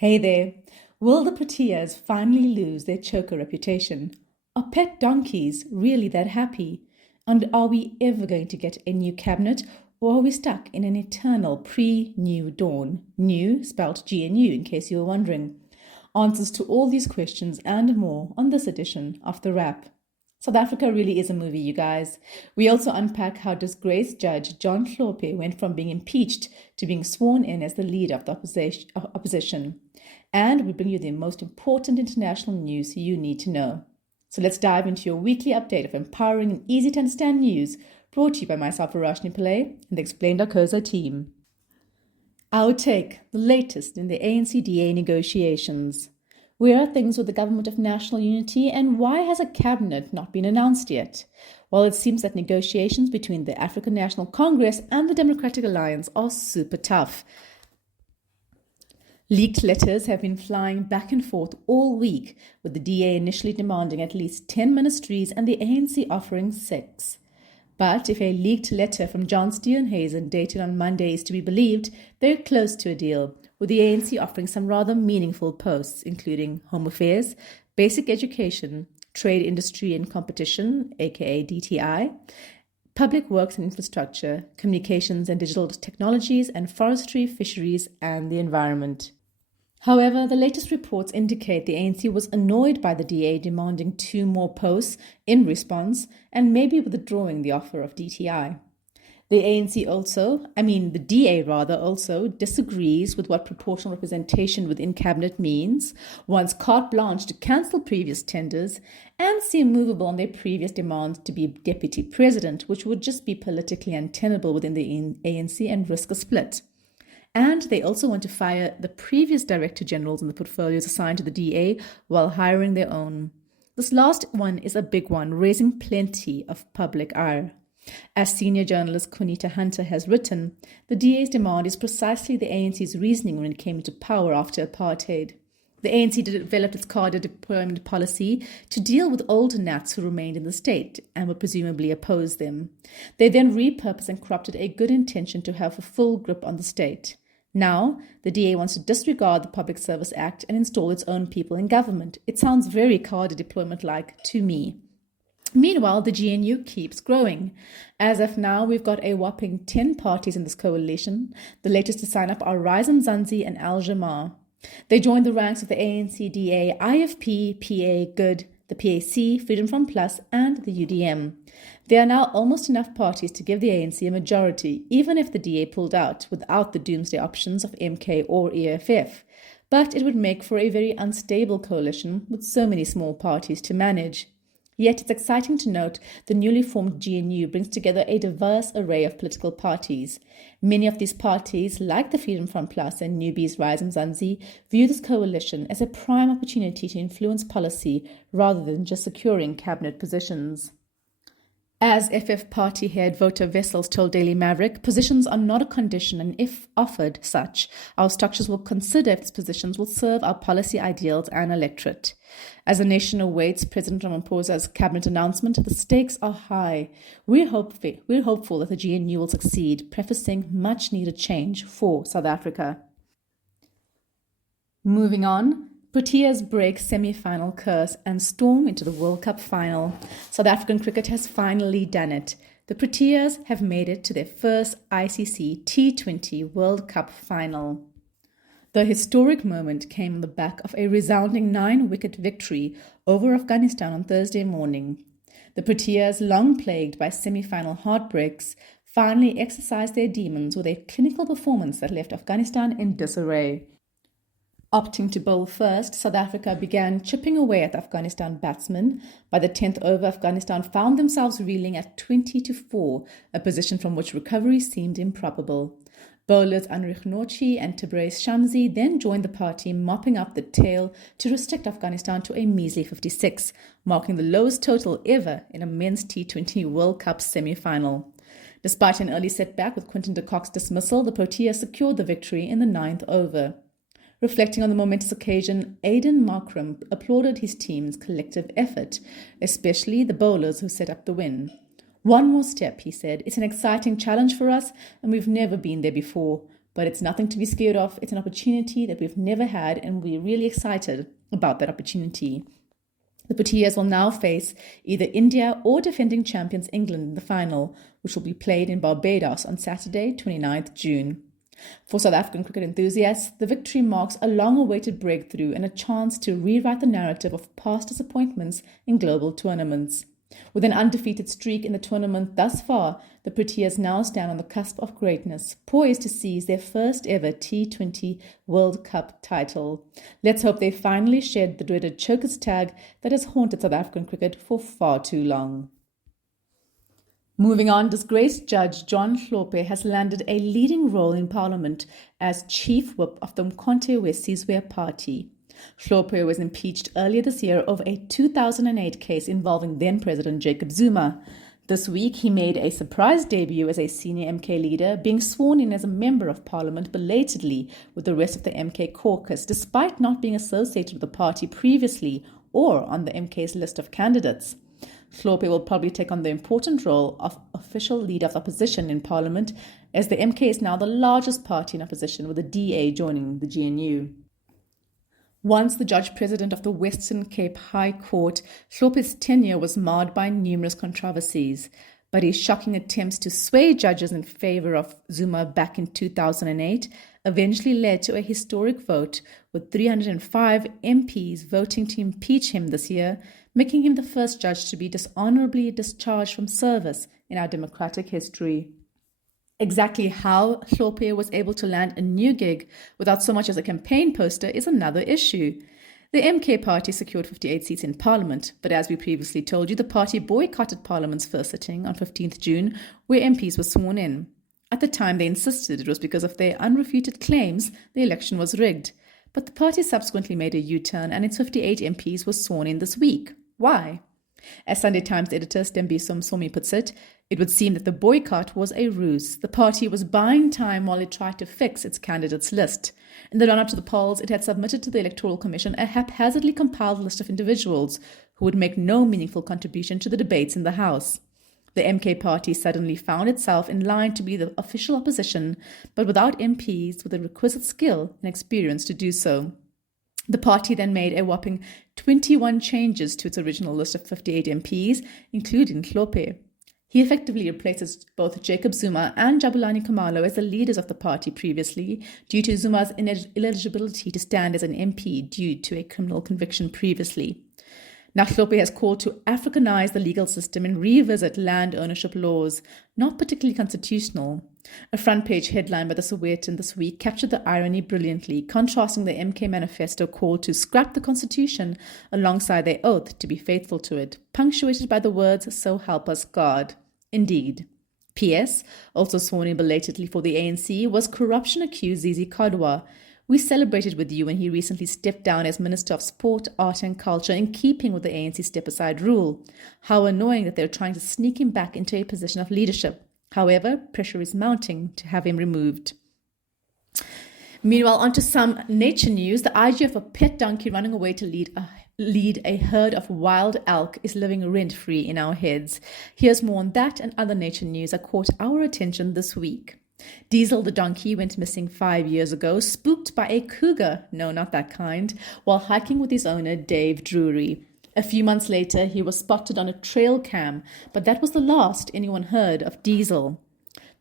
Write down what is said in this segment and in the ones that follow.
Hey there. Will the Proteas finally lose their choker reputation? Are pet donkeys really that happy? And are we ever going to get a new cabinet, or are we stuck in an eternal pre-new dawn? New spelt GNU, in case you were wondering. Answers to all these questions and more on this edition of The Wrap. South Africa really is a movie, you guys. We also unpack how disgraced Judge John Hlophe went from being impeached to being sworn in as the leader of the opposition. And we bring you the most important international news you need to know. So let's dive into your weekly update of empowering and easy to understand news, brought to you by myself, Verashni Pillay, and the Explained Arcosa team. Our take, the latest in the ANC-DA negotiations. Where are things with the Government of National Unity, and why has a cabinet not been announced yet? Well, it seems that negotiations between the African National Congress and the Democratic Alliance are super tough. Leaked letters have been flying back and forth all week, with the DA initially demanding at least 10 ministries and the ANC offering 6. But if a leaked letter from John Steenhuisen dated on Monday is to be believed, they're close to a deal, with the ANC offering some rather meaningful posts, including Home Affairs, Basic Education, Trade, Industry and Competition, aka DTI, Public Works and Infrastructure, Communications and Digital Technologies, and Forestry, Fisheries and the Environment. However, the latest reports indicate the ANC was annoyed by the DA demanding 2 more posts in response and maybe withdrawing the offer of DTI. The DA also disagrees with what proportional representation within cabinet means, wants carte blanche to cancel previous tenders, and seem movable on their previous demand to be deputy president, which would just be politically untenable within the ANC and risk a split. And they also want to fire the previous director generals in the portfolios assigned to the DA while hiring their own. This last one is a big one, raising plenty of public ire. As senior journalist Conita Hunter has written, the DA's demand is precisely the ANC's reasoning when it came into power after apartheid. The ANC developed its cadre deployment policy to deal with old Nats who remained in the state and would presumably oppose them. They then repurposed and corrupted a good intention to have a full grip on the state. Now, the DA wants to disregard the Public Service Act and install its own people in government. It sounds very cadre deployment-like to me. Meanwhile, the GNU keeps growing. As of now, we've got a whopping 10 parties in this coalition. The latest to sign up are Rise Mzansi and Al Jamar. They joined the ranks of the ANC, DA, IFP, PA, Good, the PAC, Freedom From Plus, and the UDM. There are now almost enough parties to give the ANC a majority, even if the DA pulled out without the doomsday options of MK or EFF. But it would make for a very unstable coalition with so many small parties to manage. Yet it's exciting to note the newly formed GNU brings together a diverse array of political parties. Many of these parties, like the Freedom From Plus and Newbies Rise Mzansi, view this coalition as a prime opportunity to influence policy rather than just securing cabinet positions. As FF party head Voter Wessels told Daily Maverick, positions are not a condition, and if offered such, our structures will consider if these positions will serve our policy ideals and electorate. As the nation awaits President Ramaphosa's cabinet announcement, the stakes are high. We're hopeful that the GNU will succeed, prefacing much needed change for South Africa. Moving on. Proteas break semi-final curse and storm into the World Cup final. South African cricket has finally done it. The Proteas have made it to their first ICC T20 World Cup final. The historic moment came on the back of a resounding 9-wicket victory over Afghanistan on Thursday morning. The Proteas, long plagued by semi-final heartbreaks, finally exercised their demons with a clinical performance that left Afghanistan in disarray. Opting to bowl first, South Africa began chipping away at the Afghanistan batsmen. By the 10th over, Afghanistan found themselves reeling at 20-4, a position from which recovery seemed improbable. Bowlers Anrich Nortje and Disgraced then joined the party, mopping up the tail to restrict Afghanistan to a measly 56, marking the lowest total ever in a men's T20 World Cup semi-final. Despite an early setback with Quinton de Kock's dismissal, the Proteas secured the victory in the 9th over. Reflecting on the momentous occasion, Aidan Markram applauded his team's collective effort, especially the bowlers who set up the win. "One more step," he said. "It's an exciting challenge for us, and we've never been there before. But it's nothing to be scared of. It's an opportunity that we've never had, and we're really excited about that opportunity. The Proteas will now face either India or defending champions England in the final, which will be played in Barbados on Saturday, 29th June. For South African cricket enthusiasts, the victory marks a long-awaited breakthrough and a chance to rewrite the narrative of past disappointments in global tournaments. With an undefeated streak in the tournament thus far, the Proteas now stand on the cusp of greatness, poised to seize their first ever T20 World Cup title. Let's hope they finally shed the dreaded chokers tag that has haunted South African cricket for far too long. Moving on, disgraced Judge John Hlophe has landed a leading role in Parliament as Chief Whip of the Mkhonto we Sizwe Party. Hlophe was impeached earlier this year over a 2008 case involving then-President Jacob Zuma. This week, he made a surprise debut as a senior MK leader, being sworn in as a member of Parliament belatedly with the rest of the MK caucus, despite not being associated with the party previously or on the MK's list of candidates. Hlophe will probably take on the important role of official leader of the opposition in Parliament, as the MK is now the largest party in opposition, with the DA joining the GNU. Once the Judge-President of the Western Cape High Court, Hlophe's tenure was marred by numerous controversies, but his shocking attempts to sway judges in favor of Zuma back in 2008 eventually led to a historic vote, with 305 MPs voting to impeach him this year, making him the first judge to be dishonorably discharged from service in our democratic history. Exactly how Hlophe was able to land a new gig without so much as a campaign poster is another issue. The MK party secured 58 seats in Parliament, but as we previously told you, the party boycotted Parliament's first sitting on 15th June, where MPs were sworn in. At the time, they insisted it was because of their unrefuted claims the election was rigged. But the party subsequently made a U-turn, and its 58 MPs were sworn in this week. Why? As Sunday Times editor Stembiso Msomi puts it, it would seem that the boycott was a ruse. The party was buying time while it tried to fix its candidates list. In the run-up to the polls, it had submitted to the Electoral Commission a haphazardly compiled list of individuals who would make no meaningful contribution to the debates in the House. The MK party suddenly found itself in line to be the official opposition, but without MPs with the requisite skill and experience to do so. The party then made a whopping 21 changes to its original list of 58 MPs, including Hlophe. He effectively replaces both Jacob Zuma and Jabulani Khumalo as the leaders of the party previously, due to Zuma's ineligibility to stand as an MP due to a criminal conviction previously. Now, Hlophe has called to Africanize the legal system and revisit land ownership laws, not particularly constitutional. A front-page headline by the Sowetan this week captured the irony brilliantly, contrasting the MK manifesto call to scrap the constitution alongside their oath to be faithful to it, punctuated by the words, "So help us God." Indeed. P.S., also sworn in belatedly for the ANC, was corruption-accused Zizi Kodwa. We celebrated with you when he recently stepped down as Minister of Sport, Art and Culture, in keeping with the ANC step-aside rule. How annoying that they're trying to sneak him back into a position of leadership. However, pressure is mounting to have him removed. Meanwhile, onto some nature news. The idea of a pet donkey running away to lead a herd of wild elk is living rent-free in our heads. Here's more on that and other nature news that caught our attention this week. Diesel the donkey went missing 5 years ago, spooked by a cougar, no, not that kind, while hiking with his owner, Dave Drury. A few months later, he was spotted on a trail cam, but that was the last anyone heard of Diesel.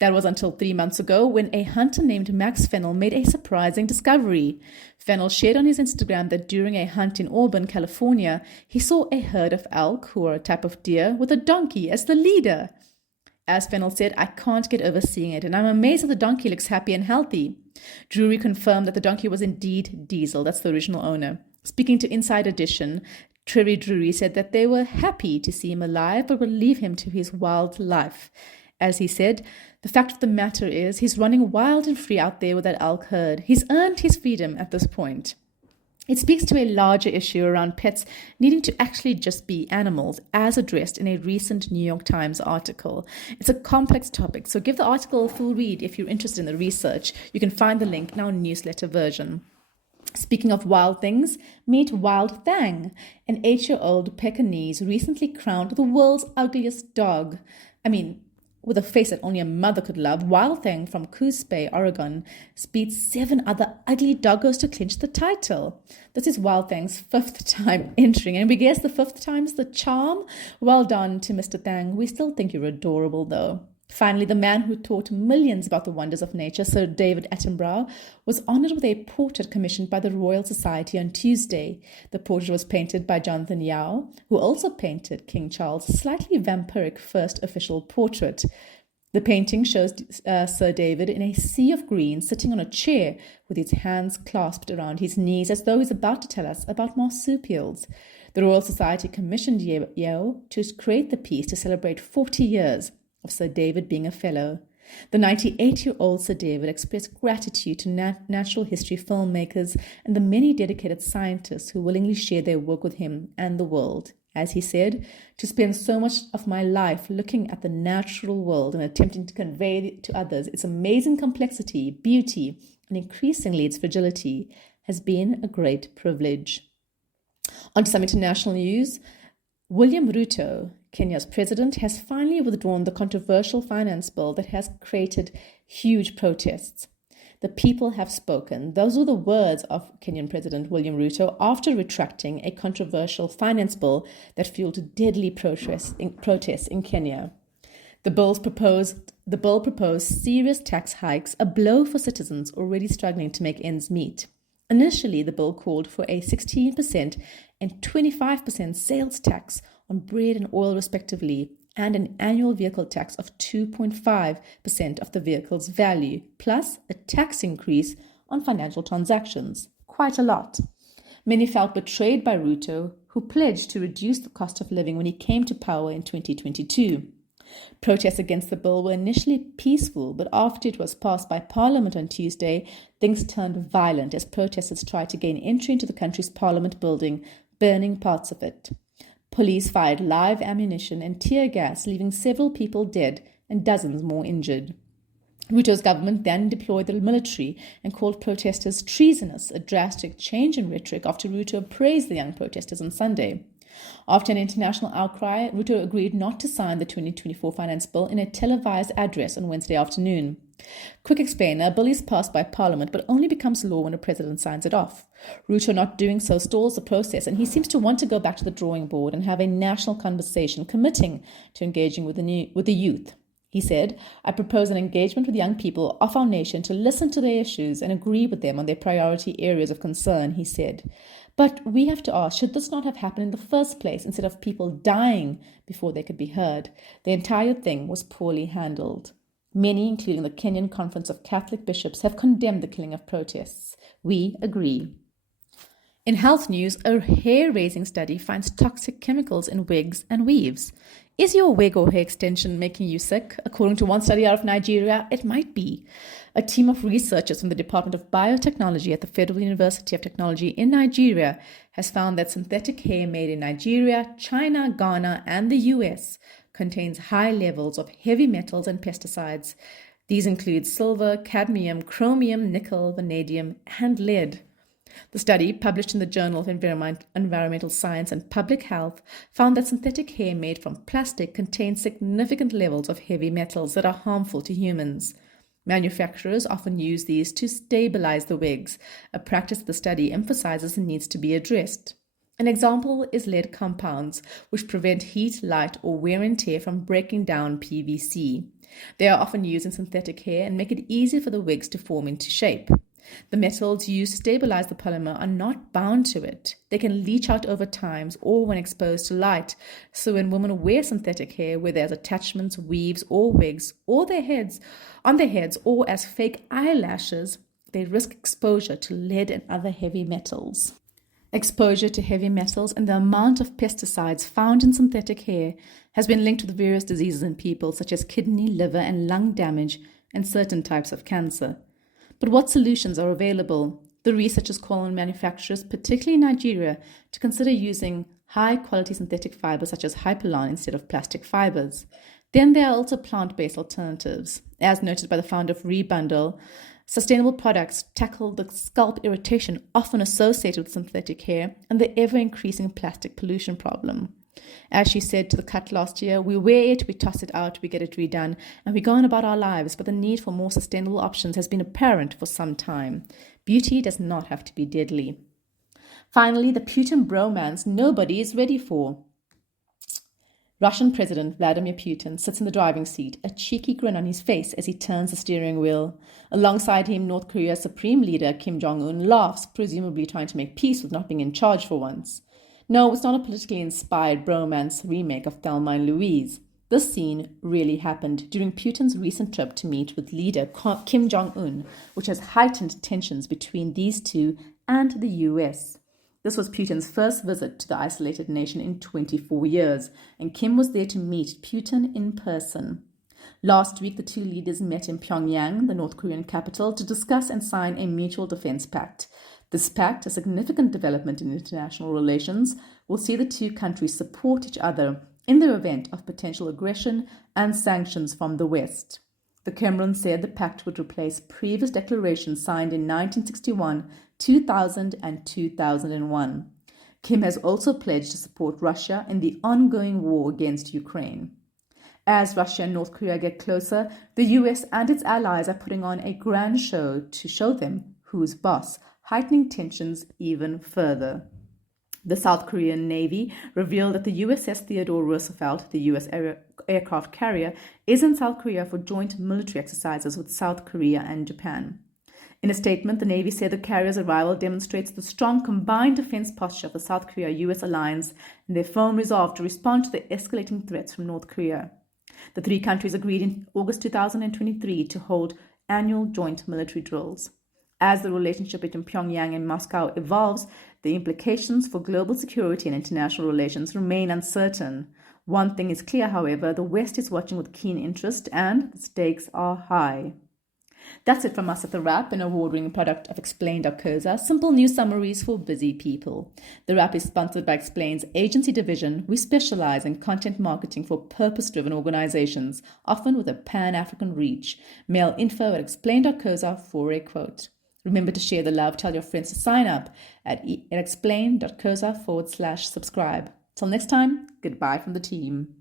That was until 3 months ago, when a hunter named Max Fennell made a surprising discovery. Fennell shared on his Instagram that during a hunt in Auburn, California, he saw a herd of elk, who are a type of deer, with a donkey as the leader. As Fennell said, "I can't get over seeing it, and I'm amazed that the donkey looks happy and healthy." Drury confirmed that the donkey was indeed Diesel, that's the original owner. Speaking to Inside Edition, Trevi Drury said that they were happy to see him alive, but would leave him to his wild life. As he said, "The fact of the matter is, he's running wild and free out there with that elk herd. He's earned his freedom at this point." It speaks to a larger issue around pets needing to actually just be animals, as addressed in a recent New York Times article. It's a complex topic, so give the article a full read if you're interested in the research. You can find the link in our newsletter version. Speaking of wild things, meet Wild Thang, an 8-year-old Pekingese recently crowned the world's ugliest dog. with a face that only a mother could love, Wild Thing from Coos Bay, Oregon, beats 7 other ugly doggos to clinch the title. This is Wild Thing's 5th time entering, and we guess the 5th time's the charm. Well done to Mr. Thang. We still think you're adorable, though. Finally, the man who taught millions about the wonders of nature, Sir David Attenborough, was honoured with a portrait commissioned by the Royal Society on Tuesday. The portrait was painted by Jonathan Yao, who also painted King Charles' slightly vampiric first official portrait. The painting shows Sir David in a sea of green, sitting on a chair with his hands clasped around his knees, as though he's about to tell us about marsupials. The Royal Society commissioned Yao to create the piece to celebrate 40 years of Sir David being a fellow. The 98-year-old Sir David expressed gratitude to natural history filmmakers and the many dedicated scientists who willingly shared their work with him and the world. As he said, to spend so much of my life looking at the natural world and attempting to convey to others its amazing complexity, beauty, and increasingly its fragility has been a great privilege. On to some international news. William Ruto, Kenya's president, has finally withdrawn the controversial finance bill that has created huge protests. The people have spoken. Those were the words of Kenyan President William Ruto after retracting a controversial finance bill that fueled deadly protests in Kenya. The bill proposed serious tax hikes, a blow for citizens already struggling to make ends meet. Initially, the bill called for a 16% and 25% sales tax on bread and oil respectively, and an annual vehicle tax of 2.5% of the vehicle's value, plus a tax increase on financial transactions. Quite a lot. Many felt betrayed by Ruto, who pledged to reduce the cost of living when he came to power in 2022. Protests against the bill were initially peaceful, but after it was passed by Parliament on Tuesday, things turned violent as protesters tried to gain entry into the country's Parliament building, burning parts of it. Police fired live ammunition and tear gas, leaving several people dead and dozens more injured. Ruto's government then deployed the military and called protesters treasonous, a drastic change in rhetoric after Ruto praised the young protesters on Sunday. After an international outcry, Ruto agreed not to sign the 2024 finance bill in a televised address on Wednesday afternoon. Quick explainer, a bill is passed by Parliament but only becomes law when a president signs it off. Ruto not doing so stalls the process, and he seems to want to go back to the drawing board and have a national conversation, committing to engaging with the youth. He said, "I propose an engagement with young people of our nation to listen to their issues and agree with them on their priority areas of concern," he said. But we have to ask, should this not have happened in the first place instead of people dying before they could be heard? The entire thing was poorly handled. Many, including the Kenyan Conference of Catholic Bishops, have condemned the killing of protests. We agree. In health news, a hair-raising study finds toxic chemicals in wigs and weaves. Is your wig or hair extension making you sick? According to one study out of Nigeria, it might be. A team of researchers from the Department of Biotechnology at the Federal University of Technology in Nigeria has found that synthetic hair made in Nigeria, China, Ghana, and the US contains high levels of heavy metals and pesticides. These include silver, cadmium, chromium, nickel, vanadium, and lead. The study, published in the Journal of Environmental Science and Public Health, found that synthetic hair made from plastic contains significant levels of heavy metals that are harmful to humans. Manufacturers often use these to stabilize the wigs, a practice the study emphasizes needs to be addressed. An example is lead compounds, which prevent heat, light, or wear and tear from breaking down PVC. They are often used in synthetic hair and make it easier for the wigs to form into shape. The metals used to stabilize the polymer are not bound to it. They can leach out over time or when exposed to light. So when women wear synthetic hair, whether as attachments, weaves, or wigs, or on their heads, or as fake eyelashes, they risk exposure to lead and other heavy metals. Exposure to heavy metals and the amount of pesticides found in synthetic hair has been linked with various diseases in people, such as kidney, liver, and lung damage, and certain types of cancer. But what solutions are available? The researchers call on manufacturers, particularly in Nigeria, to consider using high-quality synthetic fibers such as hypalon instead of plastic fibers. Then there are also plant-based alternatives. As noted by the founder of Rebundle, sustainable products tackle the scalp irritation often associated with synthetic hair and the ever-increasing plastic pollution problem. As she said to The Cut last year, we wear it, we toss it out, we get it redone, and we go on about our lives, but the need for more sustainable options has been apparent for some time. Beauty does not have to be deadly. Finally, the Putin bromance nobody is ready for. Russian President Vladimir Putin sits in the driving seat, a cheeky grin on his face as he turns the steering wheel. Alongside him, North Korea's supreme leader Kim Jong-un laughs, presumably trying to make peace with not being in charge for once. No, it's not a politically inspired bromance remake of Thelma and Louise. This scene really happened during Putin's recent trip to meet with leader Kim Jong-un, which has heightened tensions between these two and the US. This was Putin's first visit to the isolated nation in 24 years, and Kim was there to meet Putin in person. Last week, the two leaders met in Pyongyang, the North Korean capital, to discuss and sign a mutual defense pact. This pact, a significant development in international relations, will see the two countries support each other in the event of potential aggression and sanctions from the West. The Kremlin said the pact would replace previous declarations signed in 1961, 2000, and 2001. Kim has also pledged to support Russia in the ongoing war against Ukraine. As Russia and North Korea get closer, the US and its allies are putting on a grand show to show them who's boss, heightening tensions even further. The South Korean Navy revealed that the USS Theodore Roosevelt, the US aircraft carrier, is in South Korea for joint military exercises with South Korea and Japan. In a statement, the Navy said the carrier's arrival demonstrates the strong combined defense posture of the South Korea-US alliance and their firm resolve to respond to the escalating threats from North Korea. The three countries agreed in August 2023 to hold annual joint military drills. As the relationship between Pyongyang and Moscow evolves, the implications for global security and international relations remain uncertain. One thing is clear, however, the West is watching with keen interest and the stakes are high. That's it from us at The Wrap, an award-winning product of Explain.coza, simple news summaries for busy people. The Wrap is sponsored by Explain's agency division. We specialize in content marketing for purpose-driven organizations, often with a pan-African reach. Mail info@explain.coza for a quote. Remember to share the love, tell your friends to sign up at explain.coza/subscribe. Till next time, goodbye from the team.